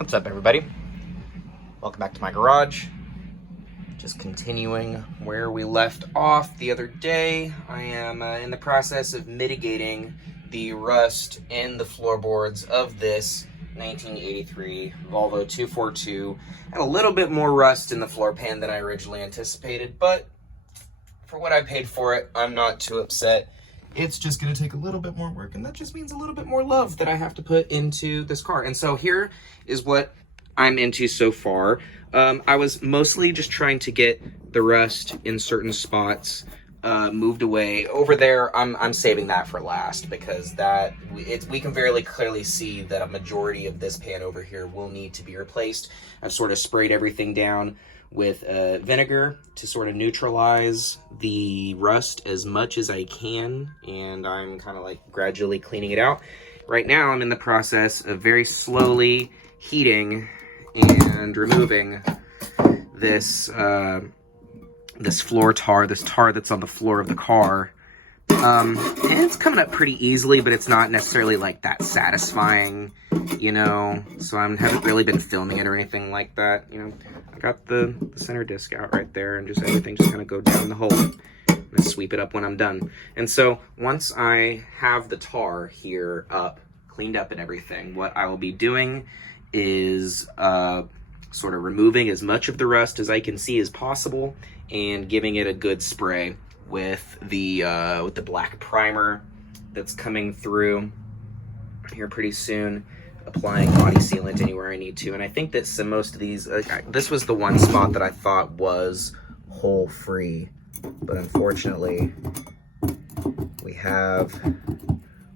What's up, everybody? Welcome back to my garage. Just continuing where we left off the other day. I am in the process of mitigating the rust in the floorboards of this 1983 Volvo 242. And a little bit more rust in the floor pan than I originally anticipated, but for what I paid for it, I'm not too upset. It's just going to take a little bit more work, and that just means a little bit more love that I have to put into this car. And so here is what I'm into so far. I was mostly just trying to get the rust in certain spots moved away. Over there, I'm saving that for last, because we can very clearly see that a majority of this pan over here will need to be replaced. I've sort of sprayed everything down with vinegar to sort of neutralize the rust as much as I can, and I'm kind of like gradually cleaning it out. Right now I'm in the process of very slowly heating and removing this this floor tar, this tar that's on the floor of the car. And it's coming up pretty easily, but it's not necessarily like that satisfying, you know, so I haven't really been filming it or anything like that. You know, I got the center disc out right there, and just everything just kind of go down the hole and sweep it up when I'm done. And so once I have the tar here up, cleaned up and everything, what I will be doing is sort of removing as much of the rust as I can see as possible and giving it a good spray with the black primer that's coming through here pretty soon, applying body sealant anywhere I need to. And I think that most of these, this was the one spot that I thought was hole free, but unfortunately we have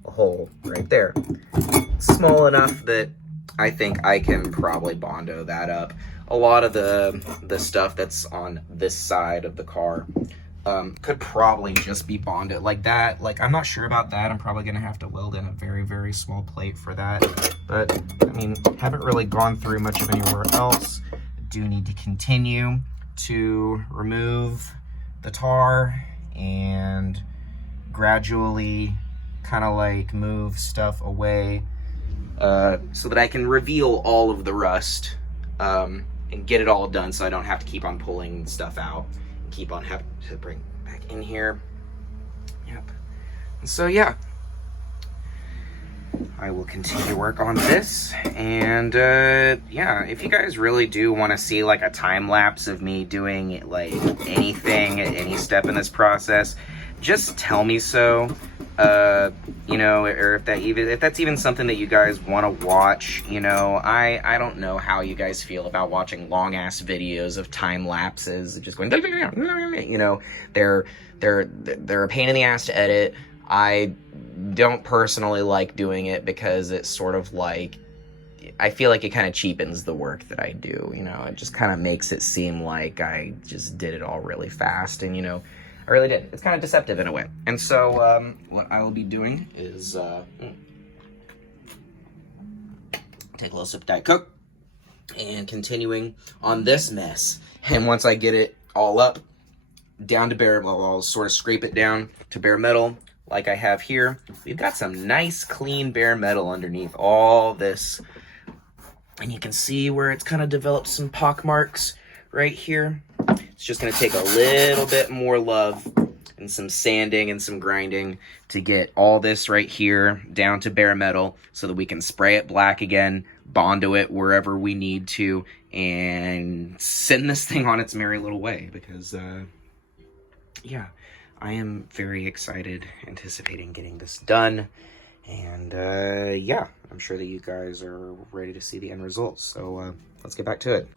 a hole right there. It's small enough that I think I can probably Bondo that up. A lot of the stuff that's on this side of the car could probably just be bonded like that. Like, I'm not sure about that. I'm probably gonna have to weld in a very, very small plate for that. But, I mean, haven't really gone through much of anywhere else. Do need to continue to remove the tar and gradually kind of like move stuff away so that I can reveal all of the rust and get it all done, so I don't have to keep on pulling stuff out. Keep on having to bring back in here. Yep. And so yeah, I will continue to work on this. And yeah, if you guys really do want to see like a time lapse of me doing like anything at any step in this process, just tell me so. You know, or if that's even something that you guys want to watch. You know, I don't know how you guys feel about watching long ass videos of time lapses just going, you know, they're a pain in the ass to edit. I don't personally like doing it because it's sort of like, I feel like it kind of cheapens the work that I do. You know, it just kind of makes it seem like I just did it all really fast, and you know, I really did. It's kind of deceptive in a way. And so what I will be doing is take a little sip of Diet Coke and continuing on this mess. And once I get it all up, down to bare metal, I'll sort of scrape it down to bare metal like I have here. We've got some nice clean bare metal underneath all this. And you can see where it's kind of developed some pock marks right here. It's just going to take a little bit more love and some sanding and some grinding to get all this right here down to bare metal so that we can spray it black again, Bondo it wherever we need to, and send this thing on its merry little way. Because, yeah, I am very excited, anticipating getting this done. And, yeah, I'm sure that you guys are ready to see the end result. So, let's get back to it.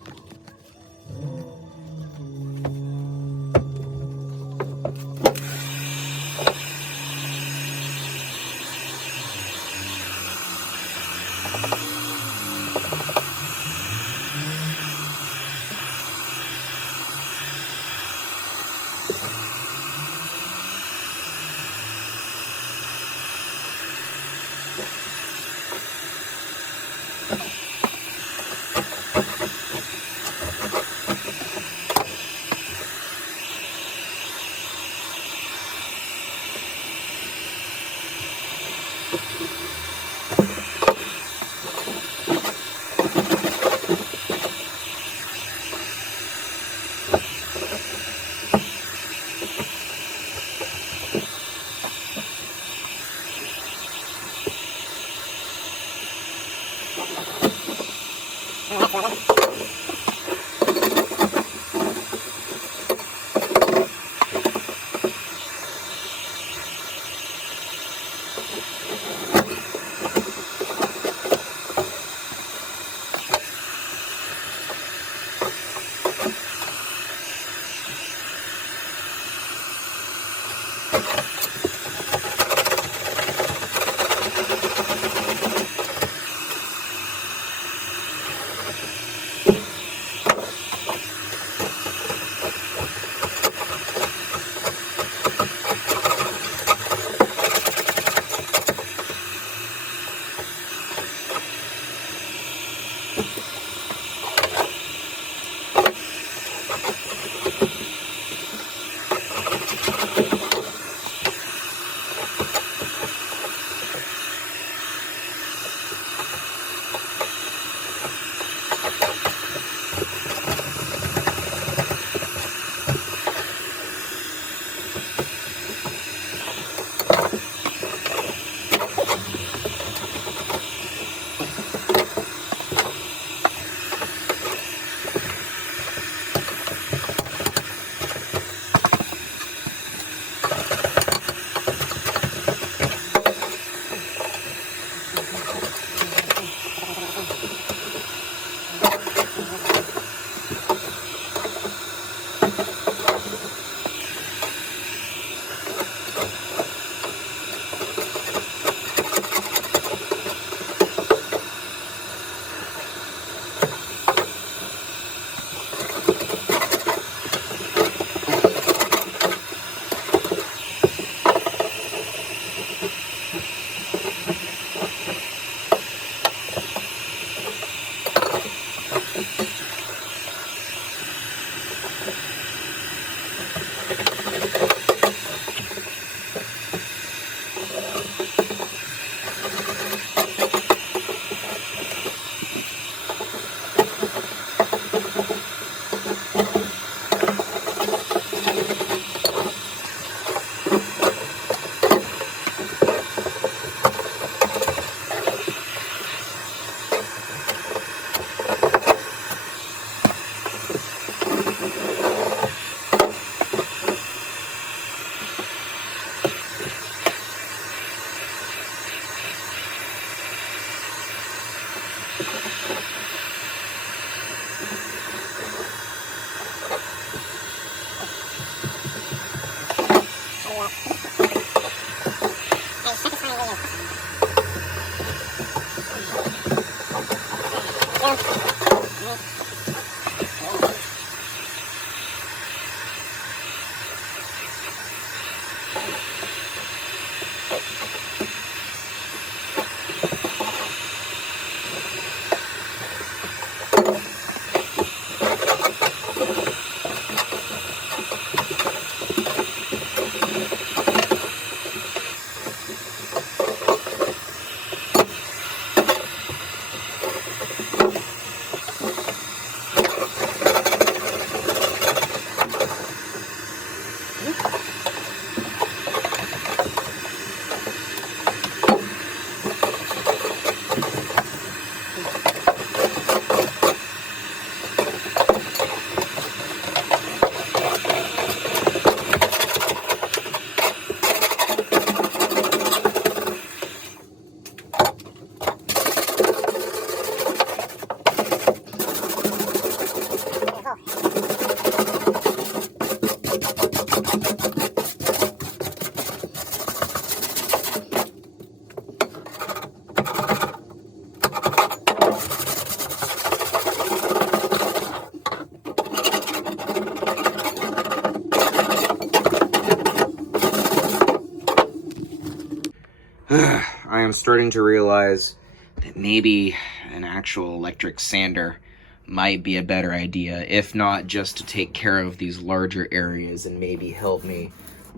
I am starting to realize that maybe an actual electric sander might be a better idea, if not just to take care of these larger areas and maybe help me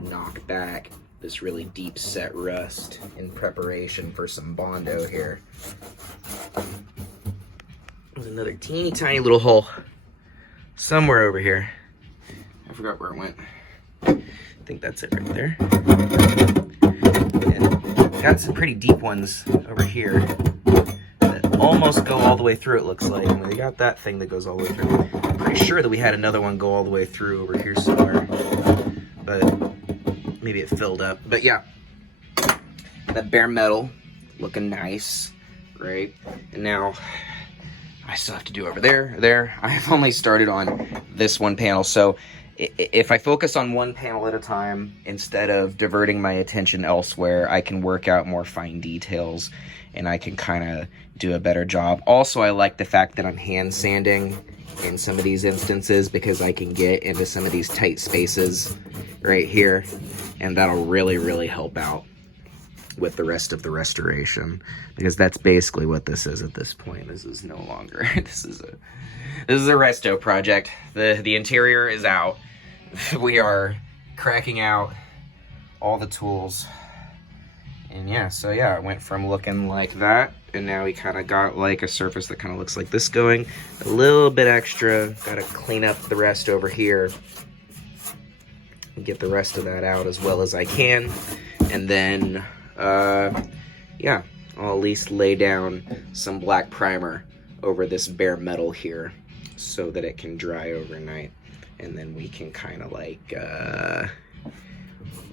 knock back this really deep set rust in preparation for some Bondo here. There's another teeny tiny little hole somewhere over here. I forgot where it went. I think that's it right there. And got some pretty deep ones over here that almost go all the way through, it looks like. And we got that thing that goes all the way through. I'm pretty sure that we had another one go all the way through over here somewhere. But maybe it filled up. But yeah, that bare metal looking nice, right? And now I still have to do over there. I've only started on this one panel, so if I focus on one panel at a time, instead of diverting my attention elsewhere, I can work out more fine details, and I can kind of do a better job. Also, I like the fact that I'm hand sanding in some of these instances, because I can get into some of these tight spaces right here, and that'll really, really help out with the rest of the restoration, because that's basically what this is at this point. This is no longer, this is a resto project. The interior is out. We are cracking out all the tools. And yeah, so yeah, it went from looking like that, and now we kind of got like a surface that kind of looks like this going. A little bit extra, gotta clean up the rest over here. Get the rest of that out as well as I can. And then, yeah, I'll at least lay down some black primer over this bare metal here so that it can dry overnight. And then we can kind of like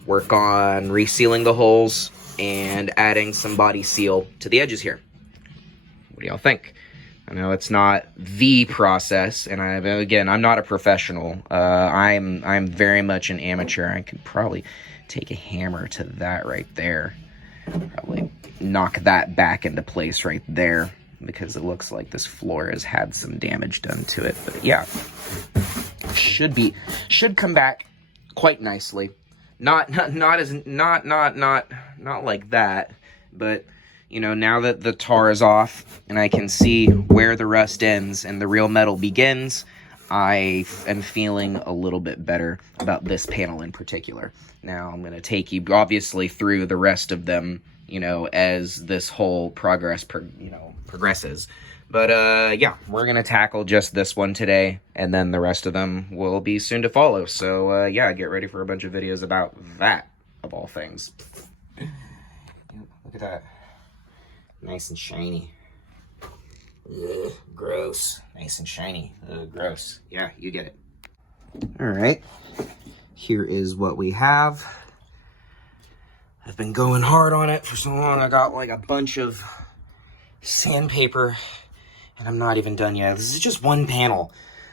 work on resealing the holes and adding some body seal to the edges here. What do y'all think? I know it's not the process, and I'm not a professional. I'm very much an amateur. I could probably take a hammer to that right there. Probably knock that back into place right there, because it looks like this floor has had some damage done to it. But yeah, should come back quite nicely. Not like that, but you know, now that the tar is off and I can see where the rust ends and the real metal begins, I am feeling a little bit better about this panel in particular. Now I'm going to take you obviously through the rest of them, you know, as this whole progresses. But yeah, we're going to tackle just this one today, and then the rest of them will be soon to follow. So yeah, get ready for a bunch of videos about that, of all things. Look at that. Nice and shiny. Ugh, gross. Nice and shiny. Ugh, gross. Yeah, you get it. All right. Here is what we have. I've been going hard on it for so long. I got like a bunch of sandpaper, and I'm not even done yet. This is just one panel.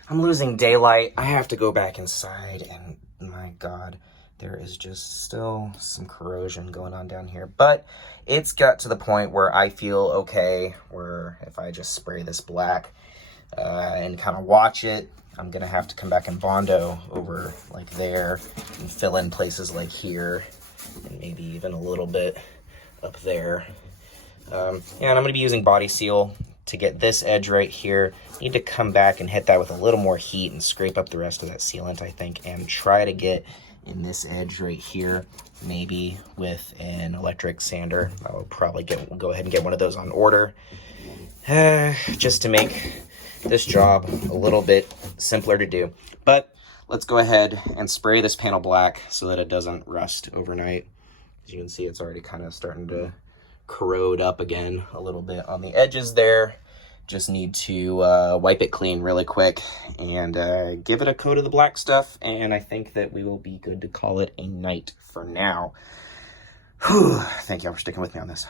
I'm losing daylight. I have to go back inside, and my God, there is just still some corrosion going on down here. But it's got to the point where I feel okay, where if I just spray this black and kind of watch it, I'm going to have to come back and Bondo over like there and fill in places like here and maybe even a little bit up there. Yeah, and I'm going to be using body seal to get this edge right here. Need to come back and hit that with a little more heat and scrape up the rest of that sealant, I think, and try to get in this edge right here, maybe with an electric sander. I'll probably go ahead and get one of those on order, just to make this job a little bit simpler to do. But let's go ahead and spray this panel black so that it doesn't rust overnight. As you can see, it's already kind of starting to corrode up again a little bit on the edges there. Just need to wipe it clean really quick and give it a coat of the black stuff, and I think that we will be good to call it a night for now. Whew. Thank y'all for sticking with me on this.